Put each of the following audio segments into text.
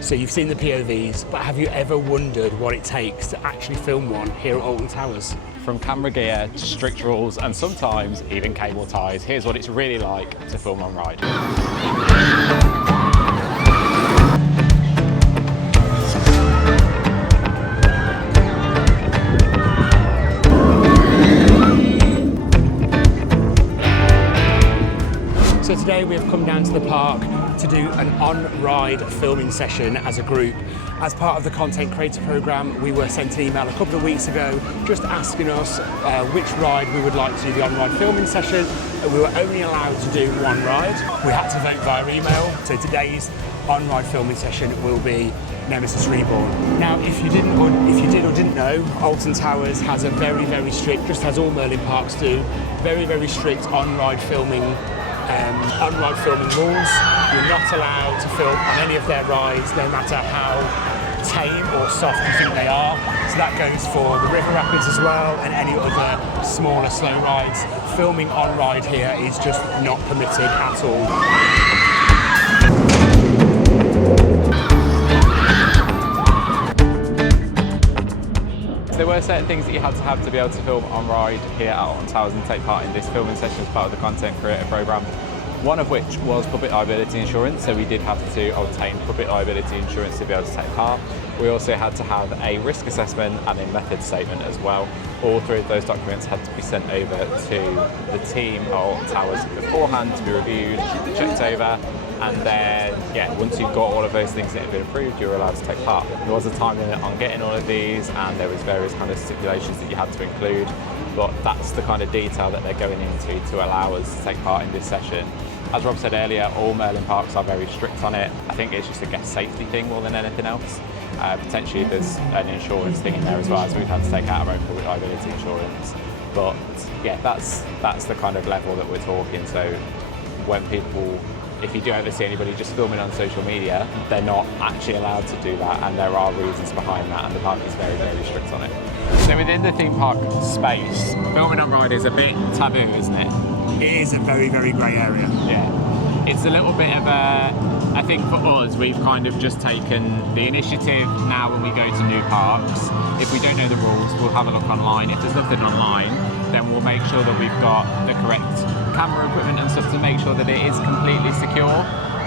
So you've seen the POVs, but have you ever wondered what it takes to actually film one here at Alton Towers? From camera gear to strict rules and sometimes even cable ties, here's what it's really like to film on ride. So today we have come down to the park to do an on-ride filming session as a group. As part of the content creator program, we were sent an email a couple of weeks ago just asking us which ride we would like to do the on-ride filming session. We were only allowed to do one ride. We had to vote via email, so today's on-ride filming session will be Nemesis Reborn. Now, if you did or didn't know, Alton Towers has a very strict, just as all Merlin parks do, very strict on-ride filming rules. You're not allowed to film on any of their rides, no matter how tame or soft you think they are. So that goes for the river rapids as well, and any other smaller slow rides. Filming on ride here is just not permitted at all. There were certain things that you had to be able to film on ride here at Alton Towers and take part in this filming session as part of the content creator program. One of which was public liability insurance, so we did have to obtain public liability insurance to be able to take part. We also had to have a risk assessment and a method statement as well. All three of those documents had to be sent over to the team at Alton Towers beforehand to be reviewed, checked over, and then, yeah, once you've got all of those things that have been approved, you're allowed to take part. There was a time limit on getting all of these, and there was various kind of stipulations that you had to include, but that's the kind of detail that they're going into to allow us to take part in this session. As Rob said earlier, all Merlin parks are very strict on it. I think it's just a guest safety thing more than anything else. Potentially there's an insurance thing in there as well, as we've had to take out our own public liability insurance. But yeah, that's the kind of level that we're talking. So when people, if you do ever see anybody just filming on social media, they're not actually allowed to do that, and there are reasons behind that, and the park is very strict on it. So within the theme park space, filming on ride is a bit taboo, isn't it? It is a very grey area. Yeah, it's a little bit of a, I think for us, we've kind of just taken the initiative now when we go to new parks. If we don't know the rules, we'll have a look online. If there's nothing online, then we'll make sure that we've got the correct camera equipment and stuff to make sure that it is completely secure.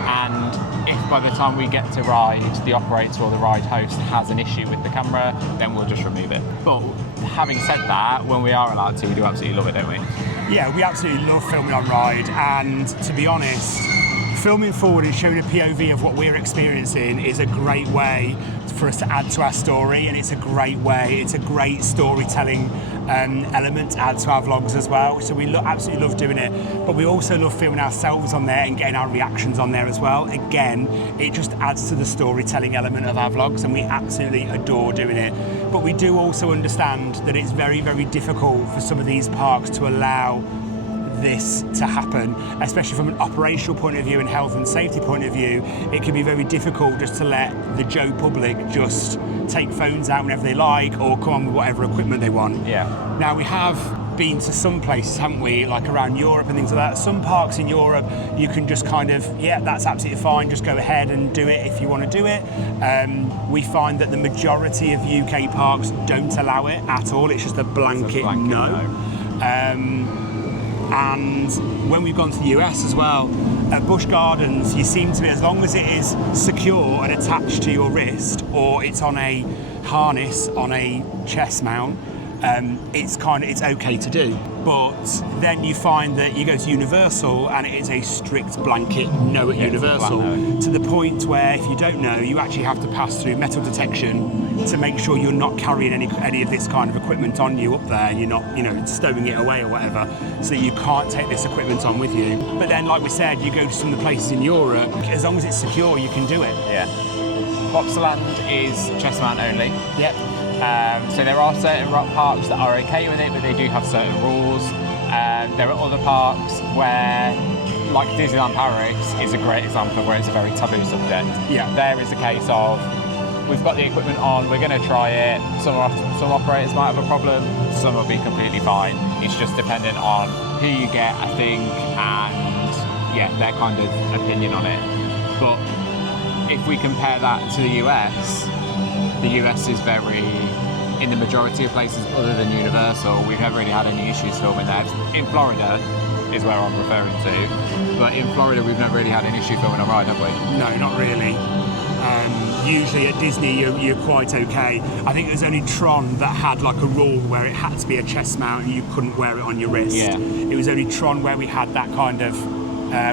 And if by the time we get to ride, the operator or the ride host has an issue with the camera, then we'll just remove it. But having said that, when we are allowed to, we do absolutely love it, don't we? Yeah, we absolutely love filming on ride, and to be honest, filming forward and showing a POV of what we're experiencing is a great way for us to add to our story, and it's a great storytelling element to add to our vlogs as well. So we absolutely love doing it, but we also love filming ourselves on there and getting our reactions on there as well. Again, it just adds to the storytelling element of our vlogs, and we absolutely adore doing it. But we do also understand that it's very difficult for some of these parks to allow this to happen, especially from an operational point of view and health and safety point of view. It can be very difficult just to let the Joe public just take phones out whenever they like or come on with whatever equipment they want. Yeah. Now, we have been to some places, haven't we, like around Europe and things like that. Some parks in Europe, you can just kind of, yeah, that's absolutely fine, just go ahead and do it if you want to do it. We find that the majority of UK parks don't allow it at all. It's just a blanket no. And when we've gone to the US as well, at Busch Gardens, you seem to be, as long as it is secure and attached to your wrist, or it's on a harness on a chest mount, it's okay to do. But then you find that you go to Universal and it is a strict blanket no at Universal, to the point where if you don't know, you actually have to pass through metal detection to make sure you're not carrying any of this kind of equipment on you up there, and you're not, stowing it away or whatever, so that you can't take this equipment on with you. But then, like we said, you go to some of the places in Europe, as long as it's secure, you can do it. Yeah. Boxerland is chest mount only. Yep. So there are certain rock parks that are okay with it, but they do have certain rules. There are other parks where, like Disneyland Paris is a great example of where it's a very taboo subject. Yeah. There is a case of, we've got the equipment on, we're going to try it. Some operators might have a problem, some will be completely fine. It's just dependent on who you get, I think, and yeah, their kind of opinion on it. But if we compare that to the US is very, in the majority of places other than Universal, we've never really had any issues filming there. In Florida is where I'm referring to, but in Florida we've never really had an issue filming a ride, have we? No, not really. Usually at Disney you're quite okay. I think it was only Tron that had like a rule where it had to be a chest mount and you couldn't wear it on your wrist. Yeah. It was only Tron where we had that kind of,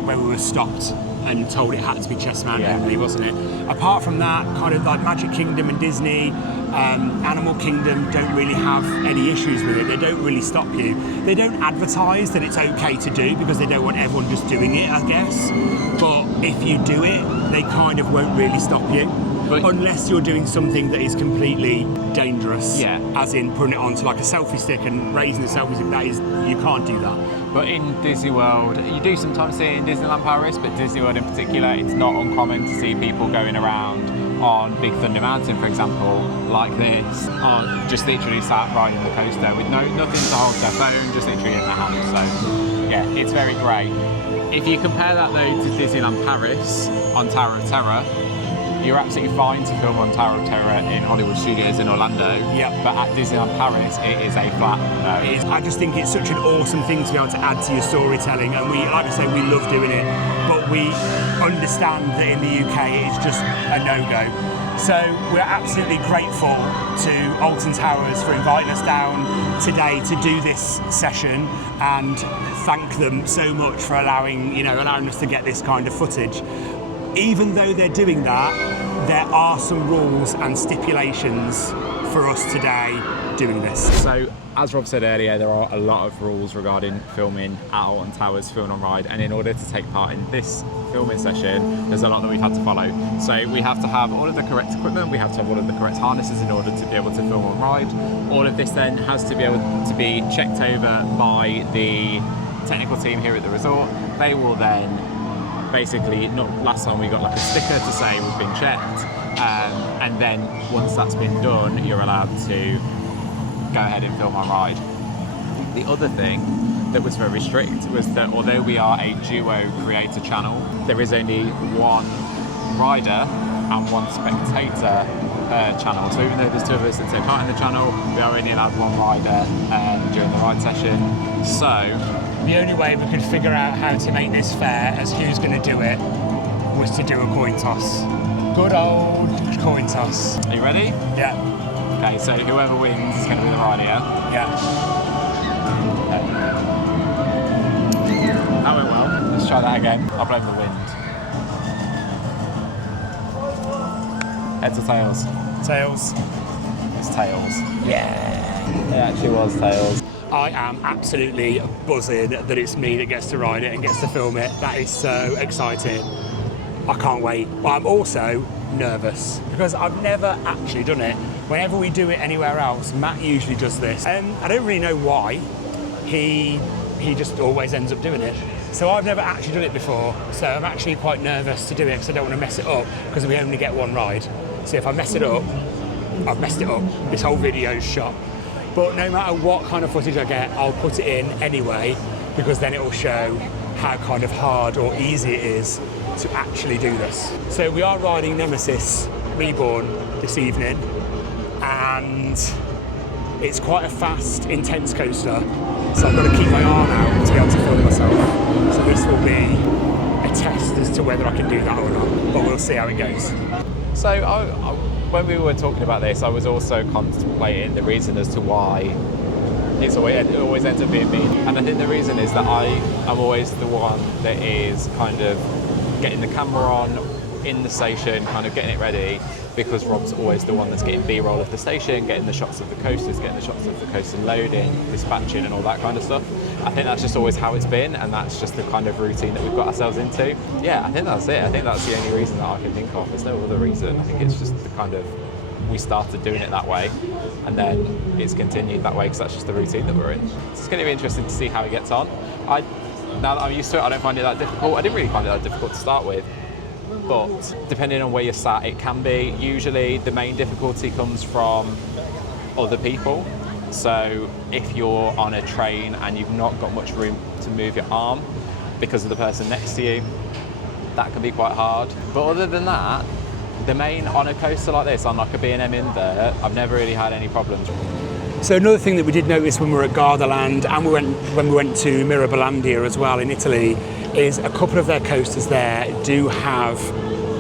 where we were stopped and told it had to be chest mount only, wasn't it? Apart from that, kind of like Magic Kingdom and Disney, Animal Kingdom don't really have any issues with it. They don't really stop you. They don't advertise that it's okay to do because they don't want everyone just doing it, I guess. But if you do it, they kind of won't really stop you. But unless you're doing something that is completely dangerous, as in putting it onto like a selfie stick and raising the selfie stick, that is, you can't do that. But in Disney World, you do sometimes see it in Disneyland Paris, but Disney World in particular, it's not uncommon to see people going around on Big Thunder Mountain, for example, like this, or just literally sat riding the coaster with nothing to hold their phone, just literally in their hand. So yeah, it's very great. If you compare that though to Disneyland Paris on Tower of Terror, you're absolutely fine to film on Tower of Terror in Hollywood Studios in Orlando. Yep. But at Disneyland Paris, it is a flat no. It is. I just think it's such an awesome thing to be able to add to your storytelling, and we, like I say, we love doing it, but we understand that in the UK it's just a no-go. So we're absolutely grateful to Alton Towers for inviting us down today to do this session, and thank them so much for allowing us to get this kind of footage. Even though they're doing that, there are some rules and stipulations for us today doing this. So, as Rob said earlier, there are a lot of rules regarding filming at Alton Towers, filming on ride, and in order to take part in this filming session, there's a lot that we've had to follow. So we have to have all of the correct equipment, we have to have all of the correct harnesses in order to be able to film on ride. All of this then has to be able to be checked over by the technical team here at the resort. They will then basically, last time we got like a sticker to say we've been checked, and then once that's been done, you're allowed to go ahead and film on ride. The other thing that was very strict was that although we are a duo creator channel, there is only one rider and one spectator per channel. So even though there's two of us that take part in the channel, we are only allowed one rider during the ride session. So the only way we could figure out how to make this fair as who's going to do it was to do a coin toss. Good old coin toss. Are you ready? Yeah. Okay, so whoever wins is going to be the rider, yeah? Yeah. Okay. That went well. Let's try that again. I'll blame the wind. Heads or tails? Tails. It's tails. Yeah. It actually was tails. I am absolutely buzzing that it's me that gets to ride it and gets to film it. That is so exciting. I can't wait. But I'm also nervous because I've never actually done it. Whenever we do it anywhere else, Matt usually does this. I don't really know why. He just always ends up doing it. So I've never actually done it before. So I'm actually quite nervous to do it because I don't want to mess it up because we only get one ride. So if I mess it up, I've messed it up. This whole video's shot. But no matter what kind of footage I get, I'll put it in anyway, because then it will show how kind of hard or easy it is to actually do this. So we are riding Nemesis Reborn this evening, and it's quite a fast, intense coaster, so I've got to keep my arm out to be able to film myself. So this will be a test as to whether I can do that or not, but we'll see how it goes. So when we were talking about this, I was also contemplating the reason as to why it always ends up being me. And I think the reason is that I'm always the one that is kind of getting the camera on in the station, kind of getting it ready, because Rob's always the one that's getting B-roll of the station, getting the shots of the coasters, getting the shots of the coaster loading, dispatching and all that kind of stuff. I think that's just always how it's been, and that's just the kind of routine that we've got ourselves into. Yeah, I think that's it. I think that's the only reason that I can think of. There's no other reason. I think it's just the kind of, we started doing it that way, and then it's continued that way because that's just the routine that we're in. So it's going to be interesting to see how it gets on. Now that I'm used to it, I don't find it that difficult. I didn't really find it that difficult to start with, but depending on where you're sat, it can be. Usually the main difficulty comes from other people. So if you're on a train and you've not got much room to move your arm because of the person next to you, that can be quite hard. But other than that, the main on a coaster like this, on like a B&M in there, I've never really had any problems. So another thing that we did notice when we were at Gardaland and when we went to Mirabolandia as well in Italy is a couple of their coasters there do have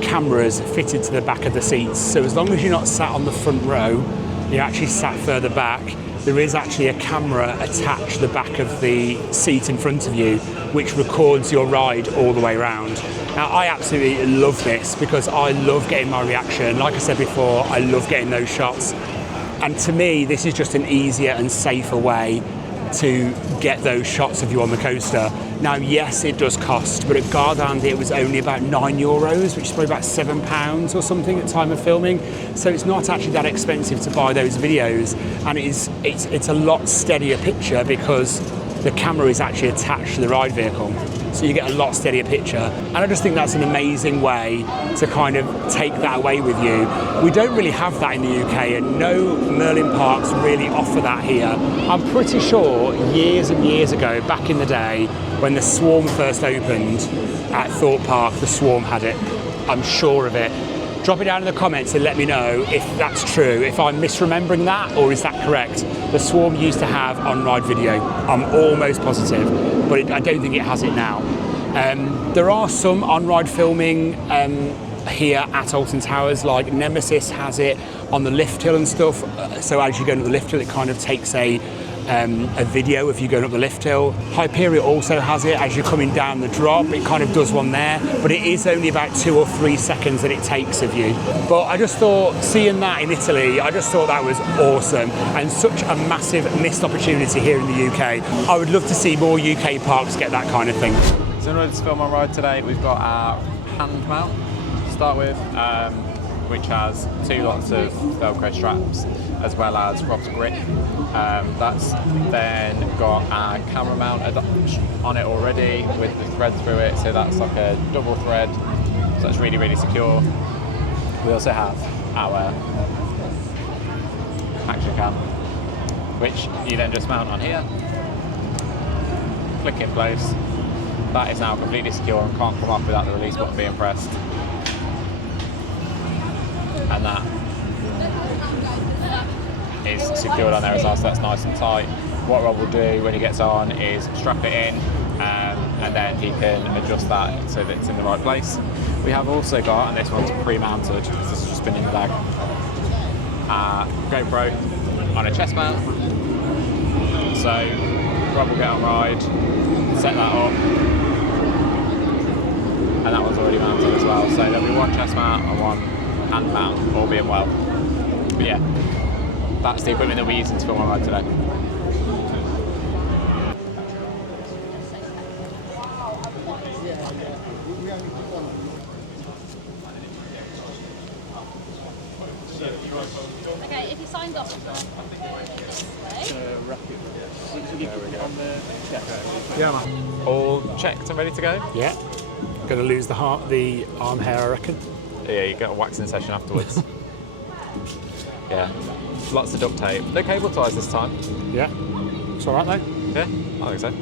cameras fitted to the back of the seats. So as long as you're not sat on the front row, you're actually sat further back, there is actually a camera attached to the back of the seat in front of you which records your ride all the way around. Now I absolutely love this because I love getting my reaction. Like I said before, I love getting those shots. And to me, this is just an easier and safer way to get those shots of you on the coaster. Now, yes, it does cost, but at Gardaland it was only about €9, which is probably about £7 or something at the time of filming. So it's not actually that expensive to buy those videos, and it's a lot steadier picture because the camera is actually attached to the ride vehicle. So you get a lot steadier picture. And I just think that's an amazing way to kind of take that away with you. We don't really have that in the UK, and no Merlin parks really offer that here. I'm pretty sure years and years ago, back in the day, when the Swarm first opened at Thorpe Park, the Swarm had it. I'm sure of it. Drop it down in the comments and let me know if that's true, if I'm misremembering that, or is that correct? The Swarm used to have on-ride video. I'm almost positive, but I don't think it has it now. There are some on-ride filming here at Alton Towers, like Nemesis has it on the lift hill and stuff. So as you go into the lift hill, it kind of takes a video of you going up the lift hill. Hyperion also has it as you're coming down the drop. It kind of does one there, but it is only about 2 or 3 seconds that it takes of you. But I just thought, seeing that in Italy, I just thought that was awesome and such a massive missed opportunity here in the UK. I would love to see more UK parks get that kind of thing. So in order to film our ride today, we've got our hand mount to start with, which has 2 lots of Velcro straps, as well as Rob's grip. That's then got our camera mount on it already with the thread through it, so that's like a double thread, so that's really, really secure. We also have our action cam, which you then just mount on here, click in place. That is now completely secure and can't come off without the release button being pressed. And that is secured on there as well, so that's nice and tight. What Rob will do when he gets on is strap it in, and then he can adjust that so that it's in the right place. We have also got, and this one's pre-mounted because this has just been in the bag, GoPro on a chest mount. So Rob will get on ride, set that up, and that one's already mounted as well. So there'll be one chest mount and one hand mount, all being well. But yeah, that's the equipment that we're using to film our ride today. Okay, if you signed off. Yeah, man. All checked and ready to go? Yeah. Gonna lose the arm hair, I reckon. Yeah, you get a waxing session afterwards. Yeah, lots of duct tape. No cable ties this time. Yeah. It's all right though. Yeah, I think so.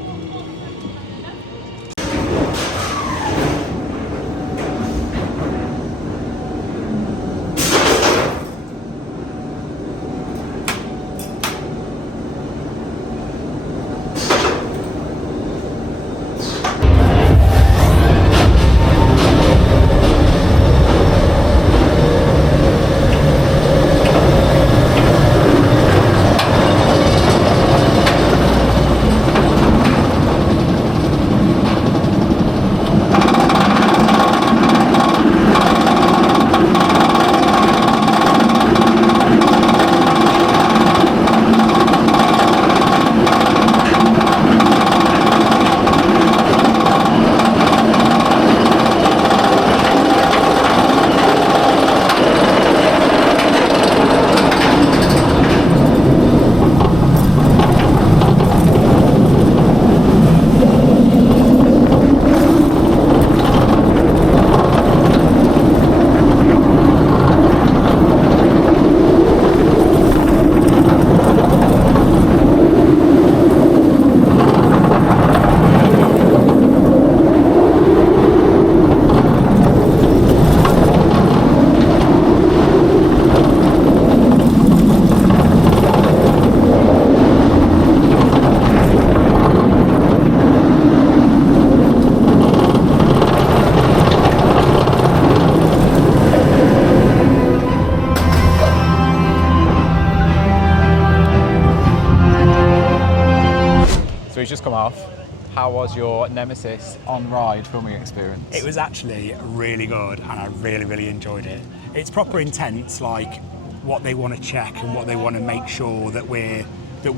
off, how was your Nemesis on-ride filming experience? It was actually really good, and I really, really enjoyed it. It's proper intense, like what they want to check and what they want to make sure that we're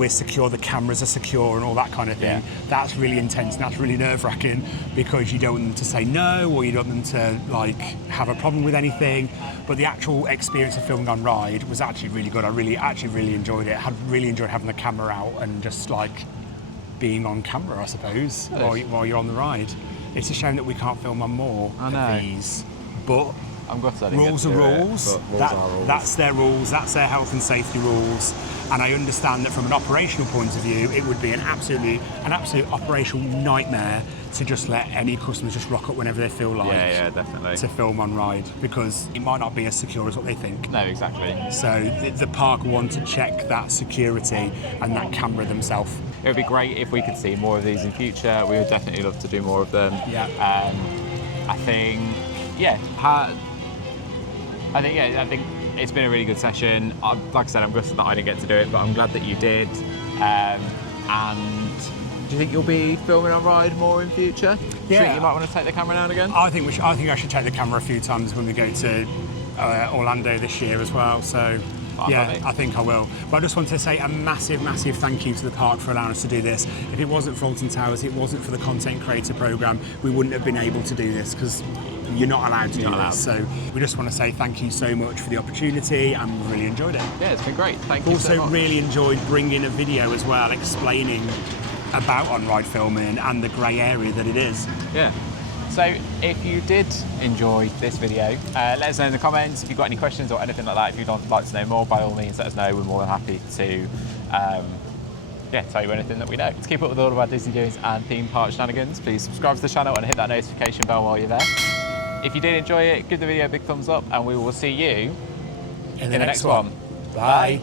secure, the cameras are secure and all that kind of thing. Yeah. That's really intense and that's really nerve-wracking because you don't want them to say no or you don't want them to like have a problem with anything. But the actual experience of filming on ride was actually really good. I really enjoyed it. I really enjoyed having the camera out and just like being on camera, I suppose, while you're on the ride. It's a shame that we can't film on more of these, but I'm gutted. Rules are rules. That's their rules. That's their health and safety rules. And I understand that from an operational point of view, it would be an absolute operational nightmare to just let any customers just rock up whenever they feel like. Yeah, definitely. To film on ride because it might not be as secure as what they think. No, exactly. So the park want to check that security and that camera themselves. It would be great if we could see more of these in future. We would definitely love to do more of them. Yeah. I think it's been a really good session. Like I said, I'm gutted that I didn't get to do it, but I'm glad that you did. And do you think you'll be filming on ride more in future? Do you think you might want to take the camera now and again? I think I should take the camera a few times when we go to Orlando this year as well. So. I think I will. But I just want to say a massive, massive thank you to the park for allowing us to do this. If it wasn't for Alton Towers, it wasn't for the content creator program, we wouldn't have been able to do this because you're not allowed to do this. So we just want to say thank you so much for the opportunity and we really enjoyed it. Yeah, it's been great. Thank you so much. Also really enjoyed bringing a video as well, explaining about on-ride filming and the grey area that it is. Yeah. So if you did enjoy this video, let us know in the comments. If you've got any questions or anything like that, if you'd like to know more, by all means let us know. We're more than happy to tell you anything that we know. To keep up with all of our Disney doings and theme park shenanigans, please subscribe to the channel and hit that notification bell while you're there. If you did enjoy it, give the video a big thumbs up and we will see you in the next one. Bye.